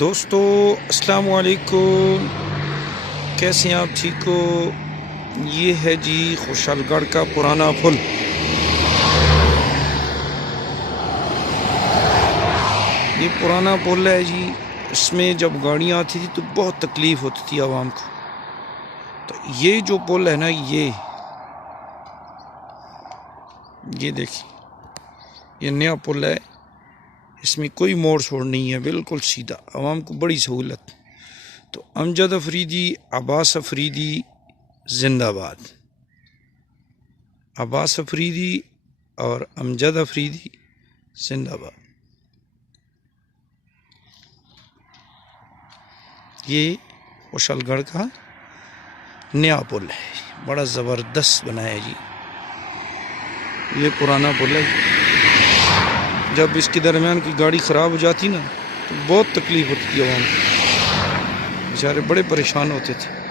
دوستو السلام علیکم، کیسے ہیں آپ؟ ٹھیک ہو؟ یہ ہے جی خوشحال گڑھ کا پرانا پل۔ یہ پرانا پل ہے جی، اس میں جب گاڑیاں آتی تھی تو بہت تکلیف ہوتی تھی عوام کو۔ تو یہ جو پل ہے نا، یہ دیکھیں، یہ نیا پل ہے، اس میں کوئی موڑ چھوڑ نہیں ہے، بالکل سیدھا، عوام کو بڑی سہولت۔ تو امجد افریدی، عباس افریدی زندہ باد۔ عباس افریدی اور امجد افریدی زندہ باد۔ یہ خوشحال گڑھ کا نیا پل ہے، بڑا زبردست بنایا جی۔ یہ پرانا پل ہے، جب اس کے درمیان کی گاڑی خراب ہو جاتی نا تو بہت تکلیف ہوتی تھی عوام کو، بیچارے بڑے پریشان ہوتے تھے۔